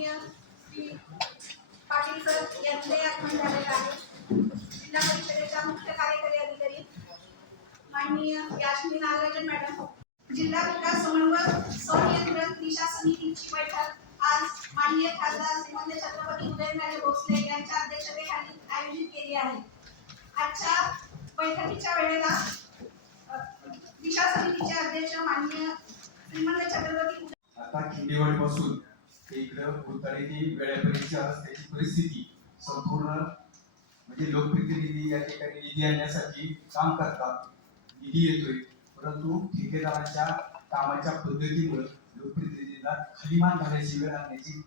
माननीय श्री पाटील सर यांचे आगमन झालेलं आहे. जिल्हा परिषदेच्या मुख्य कार्यकारी अधिकारी माननीय यास्मिन नागराजन मॅडम, जिल्हा विकास समन्वय संनियंत्रण दिशा समितीची बैठक आज माननीय खासदार श्रीमंत छत्रपती उदयनराजे भोसले यांच्या अध्यक्षतेखाली आयोजित केली आहे. आजच्या बैठकीच्या वेळेला दिशा समितीचे अध्यक्ष माननीय श्रीमंत छत्रपती आता खिंडेवाडीपासून इकडं भूताळी वेळापरीच्या रस्त्याची परिस्थिती संपूर्ण म्हणजे लोकप्रतिनिधी या ठिकाणी निधी आणण्यासाठी काम करतात, निधी येतोय, परंतु ठेकेदारांच्या कामाच्या पद्धतीमुळे लोकप्रतिनिधींना खालीमान घालायची वेळ आणण्याची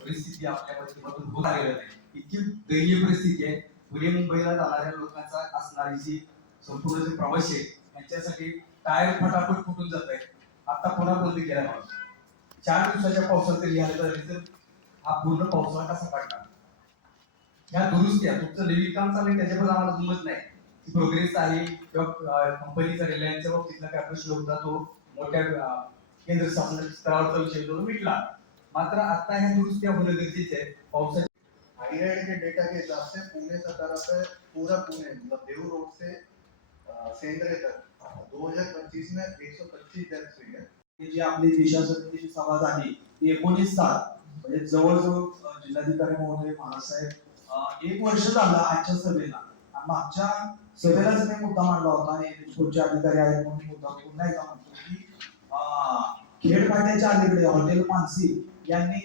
परिस्थिती आपल्या माध्यमातून होत आलेली आहे. इतकी दयनीय परिस्थिती आहे. पुणे मुंबईला जाणाऱ्या लोकांचा असणारी जी संपूर्ण जे प्रवासी आहे त्यांच्यासाठी टायर फटाफट फुटून जात आहे. आता पुन्हा बंद केला पाहिजे. 4 दिवसाच्या पावसात जर लिहायला झाले तर हा पूर्ण पावसाळा कसा काढणार? ह्या दुरुस्त्या तुमचं नवीन काम चाललंय त्याच्याबद्दल आम्हाला जमत नाही. प्रोग्रेस आहे किंवा कंपनीचा रिलायन्सच्या बाबतीतला काय प्रश्न होता तो मोठ्या केंद्र शासन स्तरावरचा विषय तो मिटला. मात्र आता ह्या दुरुस्त्या होणं गरजेचं आहे. पावसाच्या हाईराइड के डेटा के हिसाब से पुणे सतारा पे पूरा पुणे मतलब देव रोड से सेंद्रे तक 2025 में 125 डेथ्स हुई है. जी आपली दिशा समितीची सभा झाली ती 19/7 म्हणजे जवळजवळ जिल्हाधिकारी महोदय महासाहेब 1 वर्ष झालं आजच्या सभेला. मागच्या सभेलाच मी मुद्दा मांडला होता. पुढचे अधिकारी आहेत म्हणून मुद्दा पुन्हा एकदा म्हणतो की खेड फाट्याच्या अलीकडे हॉटेल मानसी यांनी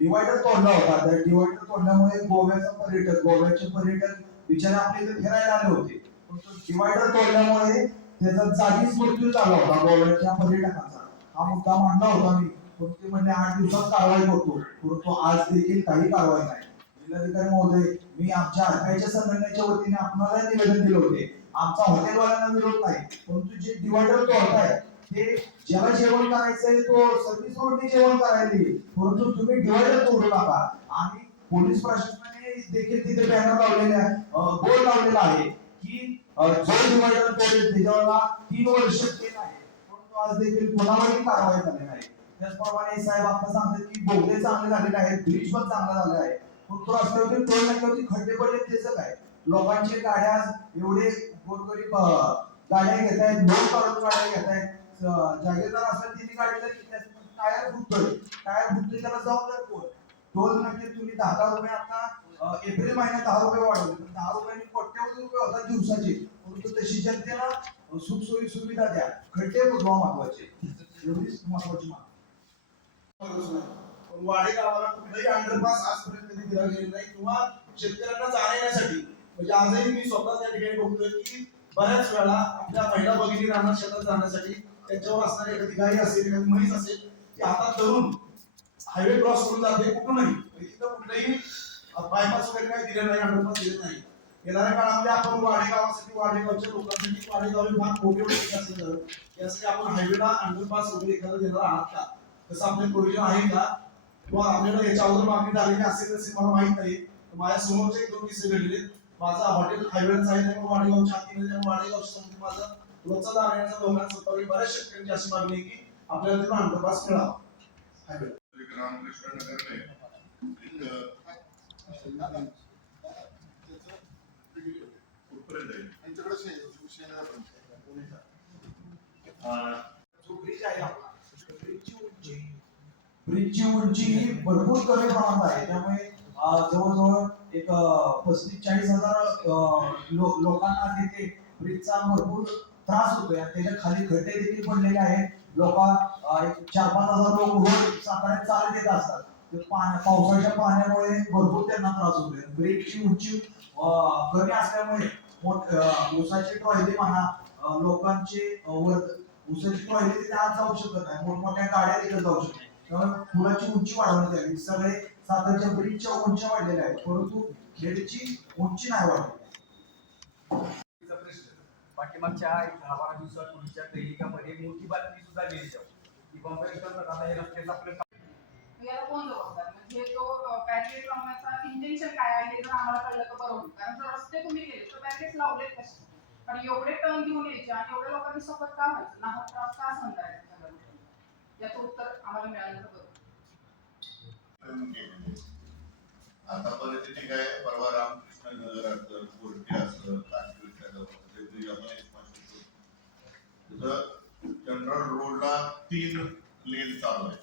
डिवायडर तोडला होता. त्या डिवायडर तोडल्यामुळे गोव्याचे पर्यटक बिचारे आपल्या इथे फिरायला आले होते, पण तो डिवायडर तोडल्यामुळे त्याचा जागीच मृत्यू झाला होता गोव्याच्या पर्यटकांचा. हा मुद्दा मांडला होता मी, पण ते म्हणजे 8 दिवसात कारवाई करतो, परंतु आज देखील काही कारवाई नाही. जिल्हाधिकारी महोदय, मी आमच्या आरपीआयच्या संघटनेच्या वतीने आपल्याला निवेदन दिले होते. आमचा हॉटेलवाल्यांना विरोध नाही, परंतु जे डिवायडर तोडताय ते ज्याला जेवण करायचंय तो सर्व्हिस रोडने जेवण करायला, परंतु तुम्ही डिवायडर तोडू नका. आणि पोलीस प्रशासनाने देखील तिथे बॅनर लावलेले आहे, बोर्ड लावलेला आहे की जो डिवायडर तोडेल त्याच्याला 3 वर्ष केलं आहे, परंतु आज देखील कोणावरही कारवाई झाली नाही. त्याचप्रमाणे साहेब आता सांगतात की बोगदे चांगले झालेले आहेत, ब्रिज पण चांगला झाला आहे, परंतु रस्त्यावरती टोल नाक्यावरती खड्डे पडले त्याचं काय? लोकांची गाड्या एवढे गोरगरीब गाड्या घेत आहेत, लोक काढून गाड्या घेत आहेत. जागीरदार असेल तिने गाडी जर टायर फुटतोय त्याला जबाबदार कोण? टोल नाके तुम्ही 10 रुपये आता एप्रिल महिन्यात 10 रुपये वाढवले, पण 10 रुपयांनी कोट्यवधी रुपये होतात दिवसाचे, परंतु तशी जनतेला सुखसोयी सुविधा द्या, खड्डे बुजवा महत्वाचे, एवढीच महत्वाची मागणी. वाडे गावाला कुठलाही अंडरपास आजपर्यंत कधी दिला गेला नाही किंवा शेतकऱ्यांना जाण्यासाठी. म्हणजे आजही मी स्वतः त्या ठिकाणी बघतोय की बऱ्याच वेळा आपल्या महिला भगिनी राहणार शेतात जाण्यासाठी त्यांच्यावर असणारी एखादी गाडी असेल एखादी म्हैस असेल ती हातात धरून हायवे क्रॉस करून जाते कुठूनही. तिथं कुठलंही बायपास वगैरे काही दिलं नाही, अंडरपास दिलं नाही. येणाऱ्या काळामध्ये आपण वाडेगावासाठी वाडेगावच्या लोकांसाठी वाडेगाव भाग मोठे होते असेल यासाठी आपण हायवेला अंडरपास वगैरे एखादं देणार आहात का? तसं आपलं प्रोव्हिजन आहे का? किंवा आपल्याला याच्या अगोदर मागणी झालेली असेल तसे मला माहित नाही. माझ्या समोरचे 2 किस्से घडले. माझा हॉटेल हायवेला आहे त्यामुळे वाडेगावच्या हातीने त्यामुळे वाडेगावच्या समोर माझा रोजचा जाण्याचा दोघांचा संपर्क बऱ्याच शेतकऱ्यांची अशी मागणी आहे की आपल्याला तिथून अंडरपास मिळावा. रामकृष्ण नगर में ब्रिजची उंची ही भरपूर कमी प्रमाणात आहे, त्यामुळे जवळजवळ एक 35-40 हजार लोकांना तिथे ब्रिजचा भरपूर त्रास होतोय. त्याच्या खाली खड्डे देखील पडलेले आहेत. लोक 4-5 हजार लोक रोज साताऱ्यात चालत येत असतात, पावसाच्या पाण्यामुळे भरपूर त्यांना त्रास होतोय. ब्रिजची उंची कमी असल्यामुळे ऊसाची टॉयले म्हणा, लोकांचे ऊसाची टॉयले तिथे आज जाऊ शकत नाही, मोठमोठ्या गाड्या तिथे जाऊ शकत नाही. त्यामुळे पुलाची उंची वाढवण्यात यावी. सगळे सातारच्या ब्रिजच्या उंची वाढलेल्या आहेत, परंतु खेडची उंची नाही वाढली. पाठीमागच्या 10-12 दिवसापूर्वीच्या दैनिकामध्ये मोठी बातमी सुद्धा गेली की आता हे रस्त्याचा आपलं याला कोण जबाबदार? म्हणजे तो पॅकेज लावण्याचा इंटेन्शन काय आहे हे जर आम्हाला कळलं तर बरोबर. कारण जर रस्ते तुम्ही केले तर पॅकेज लावलेत कसे? पण एवढे टर्न घेऊन यायचे आणि एवढ्या लोकांनी सफर का व्हायचं? नाहक त्रास का सहन करायचा? याचं उत्तर आम्हाला मिळालं तर बरोबर. केलेली. आता परिस्थिती काय, परवा रामकृष्ण नगर असतं, कोर्टे असतं, तिथं जनरल रोडला 3 लेन चालू आहे,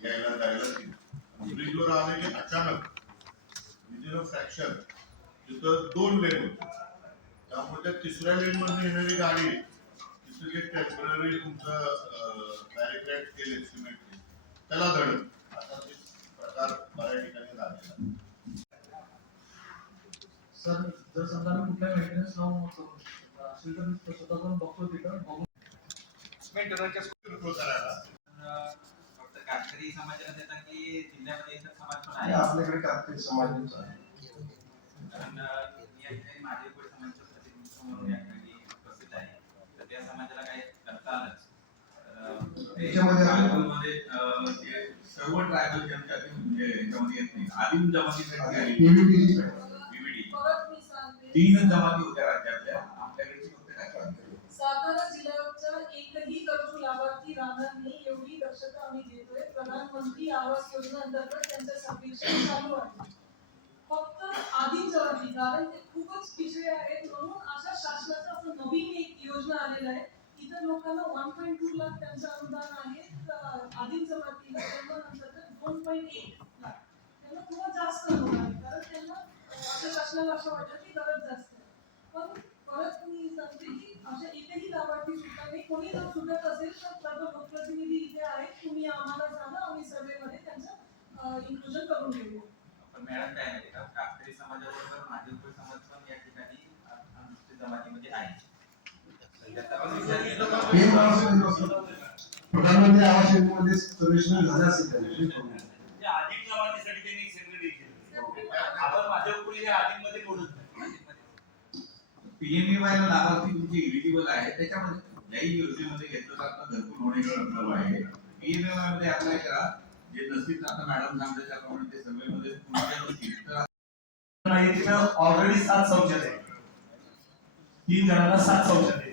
यायला जायला 3. ब्रिजवर आले की अचानक विदिन फ्रॅक्शन तिथं 2 लेन होते. त्यामुळे त्या 3ऱ्या लेन मध्ये येणारी गाडी तिथं जे टेम्पररी तुमचं बॅरिकेड केले सिमेंटचे, त्याला धडक. आता ते प्रकार बऱ्याच ठिकाणी झालेला. सर जर समजा मी कुठल्या मेंटेनन्स लावून असेल तर मी स्वतः पण बघतो तिथं बघून मेंटेनन्सच्या सुरू करायला फक्त कातकरी समाजाला देतात की जिल्ह्यामध्ये इतर समाज पण आणि आहे? आपल्याकडे कातकरी समाजाचा आहे. कारण या ठिकाणी माझे कोळी समाजाचं प्रतिनिधित्व म्हणून या ठिकाणी उपस्थित आहे. तर त्या समाजाला काय करता आलंच. त्याच्यामध्ये जे सर्व ट्रायबल जनता म्हणजे याच्यामध्ये येत नाही. आदिम जमातीसाठी आहे PVT BVD. परत मी सांगते, 3 जमाती होत्या राज्यातल्या, आपल्याकडची फक्त काय कातकरी. सातारा जिल्ह्याच्या एकही गरजू लाभार्थी राहणार नाही एवढी दक्षता आम्ही घेतोय. प्रधानमंत्री आवास योजना अंतर्गत त्यांचं सर्वेक्षण चालू आहे. फक्त आदिम जमाती, कारण ते खूपच पिछडे आहेत, म्हणून अशा शासनाचं असं नवीन एक योजना आलेला आहे. इतर लोकांना 1.2 लाख त्यांचं अनुदान आहे, तर आदिम जमातीला जन्म अंतर्गत 2.1 लाख. त्यांना थोडं जास्त होणार आहे, कारण त्यांना अशा शासनाला असं वाटतं की गरज जास्त आहे. पण परत मी सांगते की अशा इथेही लाभार्थी सुद्धा नाही. कोणी जर सुटत असेल तर सर्व लोकप्रतिनिधी इथे आहेत, तुम्ही आम्हाला सांगा, आम्ही सर्वेमध्ये त्यांचं इन्क्लुजन करून घेऊ. पण मॅडम काय माहिती का, कातकरी समाजाबरोबर माझे कोळी समाज पण या ठिकाणी अनुसूचित जमातीमध्ये आहे. प्रधानमंत्री आवास योजनेमध्ये सर्वेक्षण झालं असेल त्यांनी. आदिम जमातीसाठी त्यांनी एक सेक्रेटरी केलं. आपण माझ्या पुढे आदिम मध्ये बोलत नाही. PMAY ला लाभार्थी तुमचे एलिजिबल आहे, त्याच्यामध्ये कुठल्याही योजनेमध्ये घेतलं तर आपलं घरकुल होण्याची संभव आहे. PMAY मध्ये अप्लाय करा. जे नसतील आता मॅडम सांगतात त्याप्रमाणे ते सर्वे मध्ये पुढच्या नसतील तर तिथं ऑलरेडी 7 शौचालय आहेत. 3 जणांना 7 शौचालय.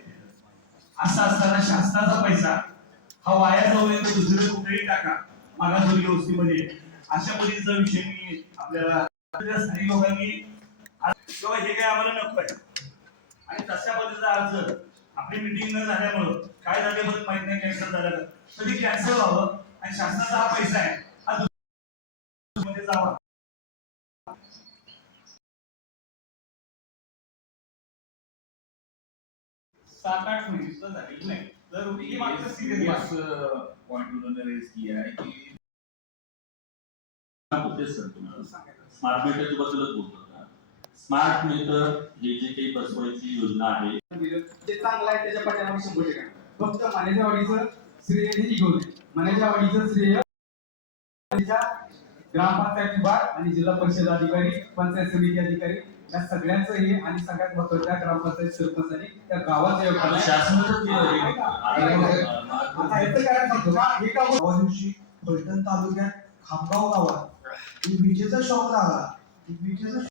असं असताना शासनाचा पैसा हा वाया जाऊ नये तर दुसरे कुठेही टाका मागासवर्गीय वस्तीमध्ये, अशा पद्धतीचा विषय मी आपल्याला स्थानिक लोकांनी किंवा हे काय आम्हाला नको आहे. आणि तशा पद्धतीचा अर्ज आपली मिटिंग न झाल्यामुळं काय झाले पण माहित नाही, कॅन्सल झालं तरी कॅन्सल व्हावं आणि शासनाचा हा पैसा आहे हा दुसऱ्या जावा. 7-8 महिने सुद्धा झालेली नाही. तर ही मात्र सिरियस पॉइंट उन्होंने रेज किया है की स्मार्ट मीटर बद्दलच बोलतो. स्मार्ट मीटर हे जे काही बसवायची योजना आहे ते चांगलं आहे, त्याच्या पाठीमागे 100%. फक्त मानेच्या वाडीचं श्रेय हे घेऊन मानेच्या वाडीचं श्रेय ग्रामपंचायत विभाग आणि जिल्हा परिषद अधिकारी, पंचायत समिती अधिकारी या सगळ्यांचं हे आणि सगळ्यात महत्त्वाचं ग्रामपंचायत सरपंच आणि त्या गावाचं योगदान आहे. आता याचं कारण सांगतो का, एका दिवशी फलटण तालुक्यात खामगाव गावात विजेचा शॉक लागला. विजेचा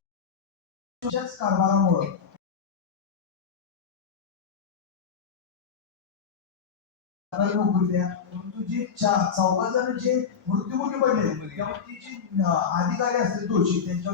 कारभारामुळे परंतु जे 4 जण जे मृत्युमुखी पडले, त्यामुळे ती जी अधिकारी असतील दोषी त्यांच्या